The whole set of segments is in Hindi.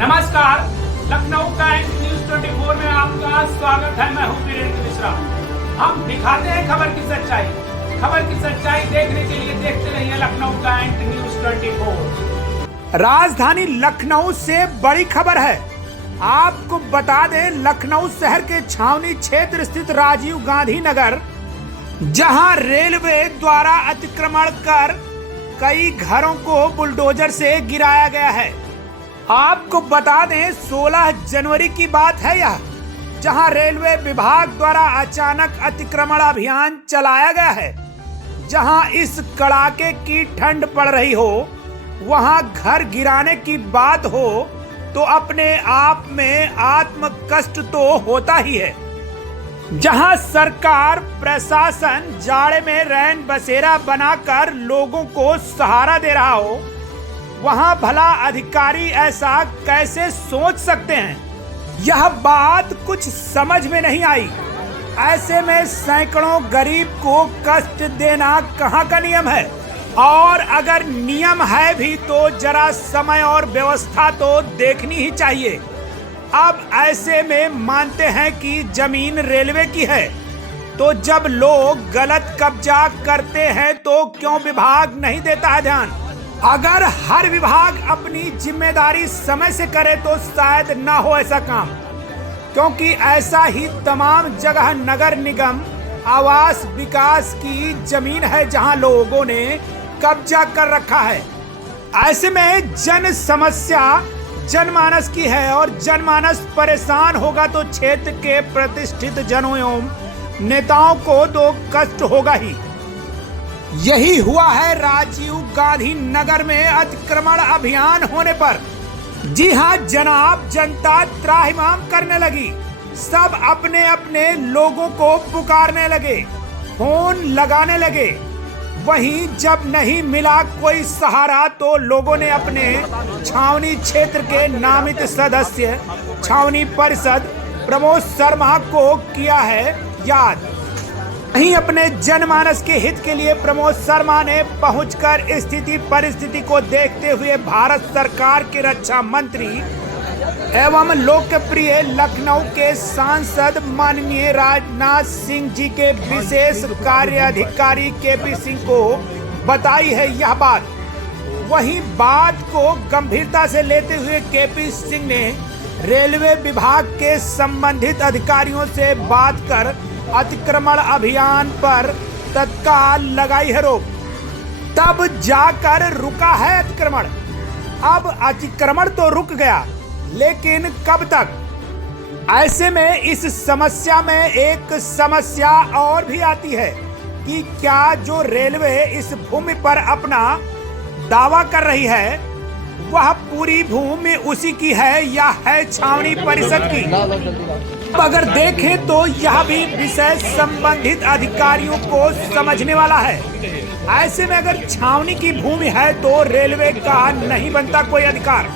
नमस्कार, लखनऊ का न्यूज 24 में आपका स्वागत है। मैं हूं वीरेंद्र मिश्रा। हम दिखाते हैं खबर की सच्चाई। खबर की सच्चाई देखने के लिए देखते रहिए लखनऊ का न्यूज 24। राजधानी लखनऊ से बड़ी खबर है। आपको बता दें, लखनऊ शहर के छावनी क्षेत्र स्थित राजीव गांधी नगर, जहां रेलवे द्वारा अतिक्रमण कर कई घरों को बुलडोजर से गिराया गया है। आपको बता दें, 16 जनवरी की बात है यह, जहां रेलवे विभाग द्वारा अचानक अतिक्रमण अभियान चलाया गया है। जहां इस कड़ाके की ठंड पड़ रही हो, वहां घर गिराने की बात हो तो अपने आप में आत्म कष्ट तो होता ही है। जहां सरकार प्रशासन जाड़े में रैन बसेरा बनाकर लोगों को सहारा दे रहा हो, वहां भला अधिकारी ऐसा कैसे सोच सकते हैं? यह बात कुछ समझ में नहीं आई। ऐसे में सैकड़ों गरीब को कष्ट देना कहां का नियम है? और अगर नियम है भी तो जरा समय और व्यवस्था तो देखनी ही चाहिए। अब ऐसे में मानते हैं कि जमीन रेलवे की है, तो जब लोग गलत कब्जा करते हैं तो क्यों विभाग नहीं देता है ध्यान? अगर हर विभाग अपनी जिम्मेदारी समय से करे तो शायद ना हो ऐसा काम, क्योंकि ऐसा ही तमाम जगह नगर निगम आवास विकास की जमीन है जहां लोगों ने कब्जा कर रखा है। ऐसे में जन समस्या जनमानस की है और जनमानस परेशान होगा तो क्षेत्र के प्रतिष्ठित जनों एवं नेताओं को तो कष्ट होगा ही। यही हुआ है राजीव गांधी नगर में अतिक्रमण अभियान होने पर। जी हां जनाब, जनता त्राहिमाम करने लगी। सब अपने अपने लोगों को पुकारने लगे, फोन लगाने लगे। वहीं जब नहीं मिला कोई सहारा तो लोगों ने अपने छावनी क्षेत्र के नामित सदस्य छावनी परिषद प्रमोद शर्मा को किया है याद। वहीं अपने जनमानस के हित के लिए प्रमोद शर्मा ने पहुंचकर स्थिति परिस्थिति को देखते हुए भारत सरकार के रक्षा मंत्री एवं लोकप्रिय लखनऊ के सांसद माननीय राजनाथ सिंह जी के विशेष कार्य अधिकारी केपी सिंह को बताई है यह बात। वहीं बात को गंभीरता से लेते हुए केपी सिंह ने रेलवे विभाग के संबंधित अधिकारियों से बात कर अतिक्रमण अभियान पर तत्काल लगाई है रोक। तब जाकर रुका है अतिक्रमण। अब अतिक्रमण तो रुक गया, लेकिन कब तक? ऐसे में इस समस्या में एक समस्या और भी आती है कि क्या जो रेलवे इस भूमि पर अपना दावा कर रही है, वह पूरी भूमि उसी की है या है छावनी परिषद की? अगर देखें तो यह भी विषय संबंधित अधिकारियों को समझने वाला है। ऐसे में अगर छावनी की भूमि है तो रेलवे का नहीं बनता कोई अधिकार।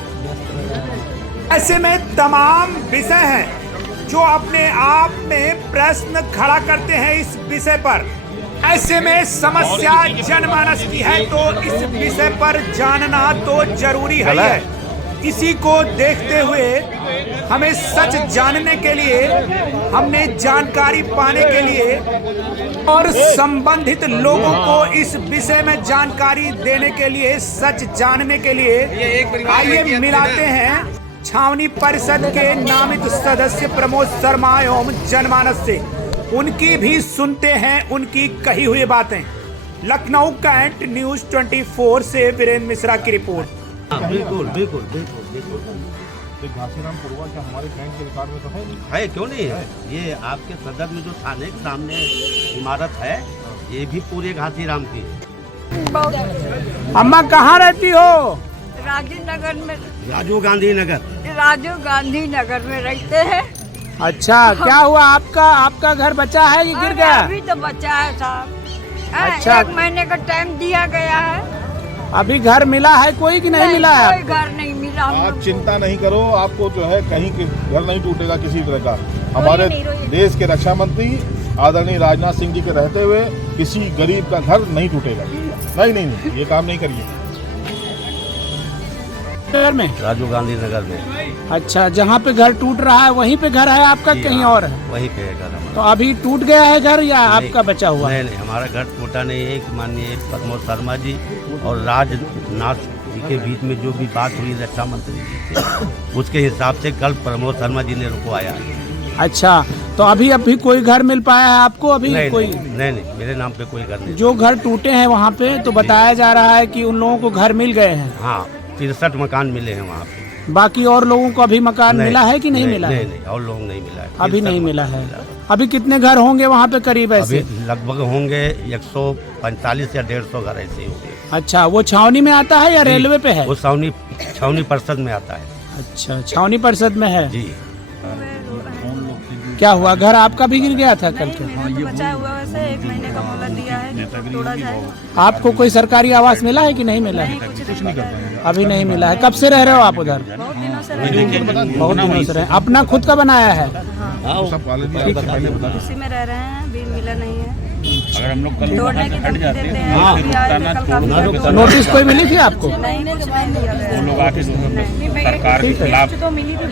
ऐसे में तमाम विषय हैं जो अपने आप में प्रश्न खड़ा करते हैं इस विषय पर। ऐसे में समस्या जनमानस की है तो इस विषय पर जानना तो जरूरी है। इसी को देखते हुए हमें सच जानने के लिए, हमने जानकारी पाने के लिए और संबंधित लोगों को इस विषय में जानकारी देने के लिए, सच जानने के लिए आइए मिलाते हैं छावनी परिषद के नामित सदस्य प्रमोद शर्मा एवं जनमानस से। उनकी भी सुनते हैं उनकी कही हुई बातें। लखनऊ कैंट न्यूज 24 से वीरेंद्र मिश्रा की रिपोर्ट। बिल्कुल बिल्कुल बिल्कुल बिल्कुल। घासीराम पुरवा क्या हमारे कैंट के रिकॉर्ड में तो है? क्यों नहीं है? ये आपके सदर में जो थाने के सामने इमारत है, ये भी पूरे घासीराम की। अम्मा कहाँ रहती हो? राजीव नगर में। राजीव गांधी नगर। राजीव गांधी नगर में रहते हैं। अच्छा, क्या हुआ? आपका घर बचा है कि गिर गया? अभी तो बचा है साहब। अच्छा। 1 महीने का टाइम दिया गया है। अभी घर मिला है कोई कि नहीं मिला है? कोई घर नहीं मिला। आप चिंता नहीं करो, आपको जो है कहीं घर नहीं टूटेगा किसी तरह का। हमारे देश के रक्षा मंत्री आदरणीय राजनाथ सिंह जी के रहते हुए किसी गरीब का घर नहीं टूटेगा। नहीं, ये काम नहीं करिए। नगर में? राजीव गांधी नगर में। अच्छा, जहाँ पे घर टूट रहा है वहीं पे घर है आपका, कहीं और है? वहीं पे है घर हमारा। तो अभी टूट गया है घर या आपका बचा हुआ है? नहीं, हमारा घर टूटा नहीं है। माननीय प्रमोद शर्मा जी और राजनाथ जी के बीच में जो भी बात हुई रक्षा मंत्री जी से, उसके हिसाब से कल प्रमोद शर्मा जी ने रुकवाया। अच्छा, तो अभी कोई घर मिल पाया है आपको? अभी नहीं, कोई नहीं, मेरे नाम पे कोई घर नहीं। जो घर टूटे हैं वहाँ पे तो बताया जा रहा है कि उन लोगों को घर मिल गए हैं। हाँ, 63 मकान मिले हैं वहाँ पे। बाकी और लोगों को अभी मकान मिला है कि नहीं मिला है? नहीं, और लोग नहीं मिला है। अभी नहीं मिला है। अभी कितने घर होंगे वहाँ पे करीब ऐसे? अभी लगभग होंगे 145 या 150 घर ऐसे ही होंगे। अच्छा, वो छावनी में आता है या रेलवे पे है? वो छावनी परिषद में आता है। अच्छा, छावनी परिषद में है जी। क्या हुआ, घर आपका भी गिर गया था कल के? तो बचा हुआ वैसे 1 महीने का मोहलत दिया है, तोड़ा जाएगा। आपको कोई सरकारी आवास मिला है कि नहीं मिला है? कुछ नहीं करता है। अभी नहीं मिला है। कब से रह रहे हो आप उधर? बहुत दिनों से रह रहे हैं। बहुत दिनों से रहे। अपना खुद का बनाया है? उसी में रह रहे हैं, बिल मिला नहीं है। अगर हम लोग कल तोड़ने की धमकी देते हैं, अभी आज कल काफी नोटिस कोई मिली थी आपको? नहीं, कुछ नहीं दिया गया। लोग आके सरकार के खिलाफ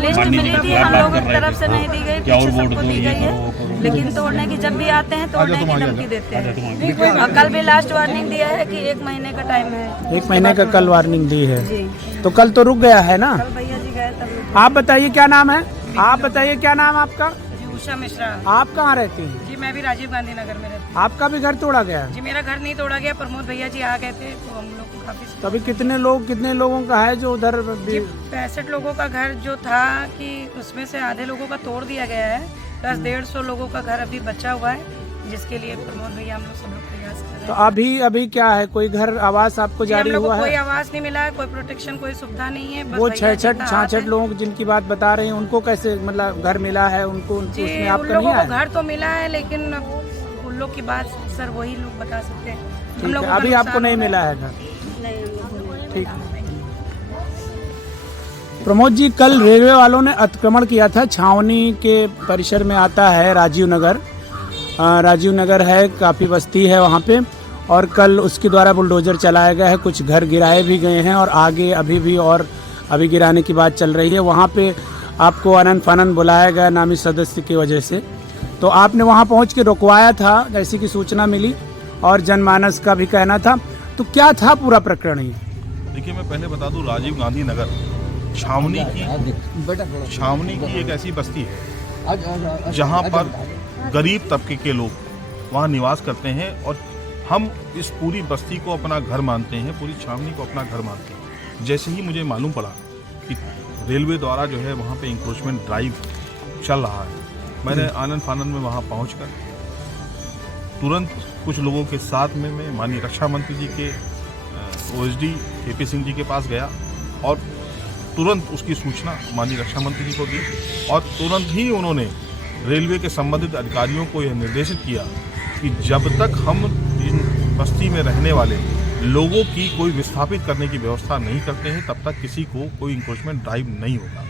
लिस्ट मिली थी, हम लोगों की तरफ से नहीं दी गई, पीछे सबको दी गई है। लेकिन तोड़ने की जब भी आते हैं तोड़ने की धमकी देते हैं। और कल भी लास्ट वार्निंग दिया है कि 1 महीने का टाइम है। 1 महीने का कल वार्निंग दी है। जी, तो कल तो रुक गया है ना? कल भैया जी गए तब। आप बताइए क्या नाम है? आप बताइए क्या नाम आपका? उषा मिश्रा। आप कहाँ रहती हैं? जी, मैं भी राजीव गांधी नगर में रहती आपका भी घर तोड़ा गया है? हूँ। जी, मेरा घर नहीं तोड़ा गया, प्रमोद भैया जी आ गए थे तो हम लोग को काफी तो अभी कितने लोगों का है जो उधर? 65 लोगों का घर जो था कि उसमें से आधे लोगों का तोड़ दिया गया है, प्लस 150 लोगों का घर अभी बचा हुआ है, जिसके लिए प्रमोद भैया हम लोग सब लोग प्रयास कर रहे तो हैं। अभी क्या है, कोई घर आवास आपको जी, हम जारी लोग को हुआ कोई है? आवास नहीं मिला है, कोई प्रोटेक्शन, कोई सुविधा नहीं है। बस वो भैया जी का हाथ 66 है। लोग जिनकी बात बता रहे हैं उनको कैसे मतलब घर मिला है? उनको जी, उसमें उन आपका नहीं लोगों को आया? घर तो मिला है, लेकिन अब उन लोग की बात सर वही लोग बता सकते हैं। हम ठीक लोगों है, का अभी नुकसान आपको नहीं हो मिला रहा है घर? नहीं, हम लोगों को नहीं ठीक मिला। प्रमोद जी, कल रेलवे वालों ने अतिक्रमण किया था। छावनी के परिसर में आता है राजीव नगर। राजीव नगर है, काफ़ी बस्ती है वहाँ पे, और कल उसके द्वारा बुलडोजर चलाया गया है। कुछ घर गिराए भी गए हैं और आगे अभी गिराने की बात चल रही है। वहाँ पे आपको आनन फानन बुलाया गया नामी सदस्य की वजह से, तो आपने वहाँ पहुँच के रुकवाया था जैसी कि सूचना मिली और जनमानस का भी कहना था। तो क्या था पूरा प्रकरण ये? देखिए, मैं पहले बता दूं, राजीव गांधी नगर छावनी की एक ऐसी बस्ती है जहां पर गरीब तबके के लोग वहां निवास करते हैं, और हम इस पूरी बस्ती को अपना घर मानते हैं, पूरी छावनी को अपना घर मानते हैं। जैसे ही मुझे मालूम पड़ा कि रेलवे द्वारा जो है वहाँ पे इंक्रोचमेंट ड्राइव चल रहा है, मैंने आनन फानन में वहाँ पहुँचकर तुरंत कुछ लोगों के साथ में मैं माननीय रक्षा मंत्री जी के OSD KP सिंह जी के पास गया और तुरंत उसकी सूचना माननीय रक्षा मंत्री जी को दी, और तुरंत ही उन्होंने रेलवे के संबंधित अधिकारियों को यह निर्देशित किया कि जब तक हम इन बस्ती में रहने वाले लोगों की कोई विस्थापित करने की व्यवस्था नहीं करते हैं, तब तक किसी को कोई इंक्रोचमेंट ड्राइव नहीं होगा।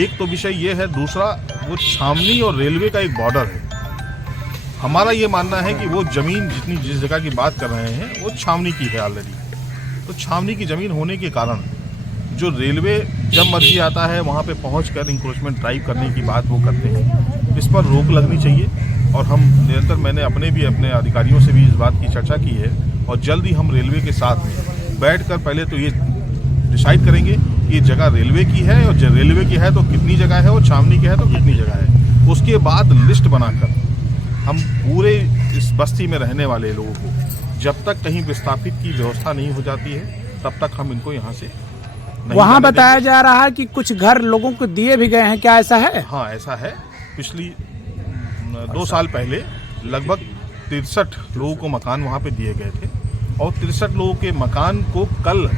एक तो विषय ये है, दूसरा वो छावनी और रेलवे का एक बॉर्डर है। हमारा ये मानना है कि वो जमीन जिस जगह की बात कर रहे हैं वो छावनी की है ऑलरेडी। तो छावनी की जमीन होने के कारण जो रेलवे जब मर्जी आता है वहाँ पे पहुँचकर इंक्रोचमेंट ड्राइव करने की बात वो करते हैं, इस पर रोक लगनी चाहिए। और हम निरंतर, मैंने अपने अधिकारियों से भी इस बात की चर्चा की है, और जल्द ही हम रेलवे के साथ में बैठकर पहले तो ये डिसाइड करेंगे कि ये जगह रेलवे की है, और रेलवे की है तो कितनी जगह है, और छावनी की है तो कितनी जगह है। उसके बाद लिस्ट बनाकर हम पूरे इस बस्ती में रहने वाले लोगों को जब तक कहीं विस्थापित की व्यवस्था नहीं हो जाती है तब तक हम इनको यहाँ से वहाँ बताया जा रहा है कि कुछ घर लोगों को दिए भी गए हैं, क्या ऐसा है? हाँ, ऐसा है। पिछली 2 साल पहले लगभग 63 लोगों को मकान वहाँ पे दिए गए थे, और 63 लोगों के मकान को कल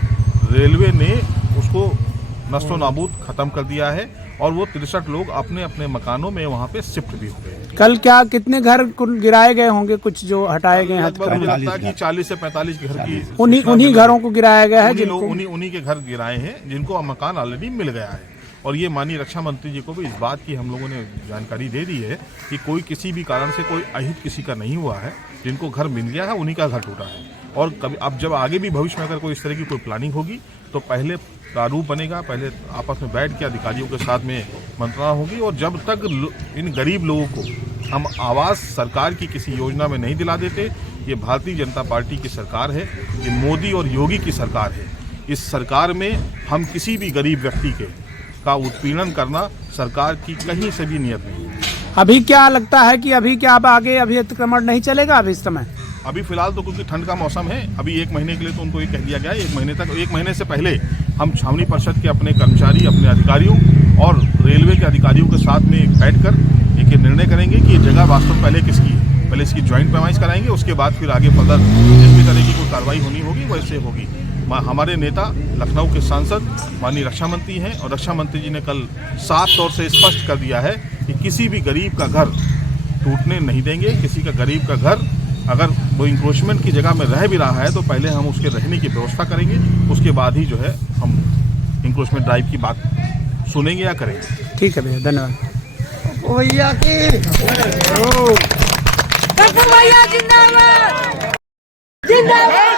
रेलवे ने उसको नष्टो नाबूद खत्म कर दिया है, और वो 63 लोग अपने अपने मकानों में वहाँ पे शिफ्ट भी हो गए। कल क्या कितने घर गिराए गए होंगे, कुछ जो हटाए गए हैं? मुझे लगता है कि 40 से 45 घर की उन्हीं घरों को गिराया गया है, उन्हीं के घर गिराए हैं जिनको मकान ऑलरेडी मिल गया है। और ये माननीय रक्षा मंत्री जी को भी इस बात की हम लोगों ने जानकारी दे दी है कि कोई किसी भी कारण से कोई अहित किसी का नहीं हुआ है, जिनको घर मिल गया है उन्हीं का घर टूटा है। और कभी अब जब आगे भी भविष्य में अगर कोई इस तरह की कोई प्लानिंग होगी तो पहले प्रारूप बनेगा, पहले आपस में बैठ के अधिकारियों के साथ में मंत्रणा होगी। और जब तक इन गरीब लोगों को हम आवास सरकार की किसी योजना में नहीं दिला देते, ये भारतीय जनता पार्टी की सरकार है, ये मोदी और योगी की सरकार है। इस सरकार में हम किसी भी गरीब व्यक्ति का उत्पीड़न करना सरकार की कहीं से भी नियत नहीं है। अभी क्या लगता है कि अभी क्या अब आगे अभी अतिक्रमण नहीं चलेगा अभी इस समय? अभी फिलहाल तो क्योंकि ठंड का मौसम है, अभी 1 महीने के लिए तो उनको ये कह दिया गया है। 1 महीने से पहले हम छावनी परिषद के अपने कर्मचारी, अपने अधिकारियों और रेलवे के अधिकारियों के साथ में बैठकर एक निर्णय करेंगे कि ये जगह वास्तव पहले किसकी है। पहले इसकी ज्वाइंट पैमाइश कराएंगे, उसके बाद फिर आगे फर्दर जिस भी तरह की कोई कार्रवाई होनी होगी वैसे होगी। हमारे नेता लखनऊ के सांसद माननीय रक्षा मंत्री हैं और रक्षा मंत्री जी ने कल साफ तौर से स्पष्ट कर दिया है कि किसी भी गरीब का घर टूटने नहीं देंगे। किसी का गरीब का घर अगर वो इंक्रोचमेंट की जगह में रह भी रहा है तो पहले हम उसके रहने की व्यवस्था करेंगे, उसके बाद ही जो है हम इंक्रोचमेंट ड्राइव की बात सुनेंगे या करेंगे। ठीक है भैया, धन्यवाद। भैया जिंदाबाद जिंदाबाद।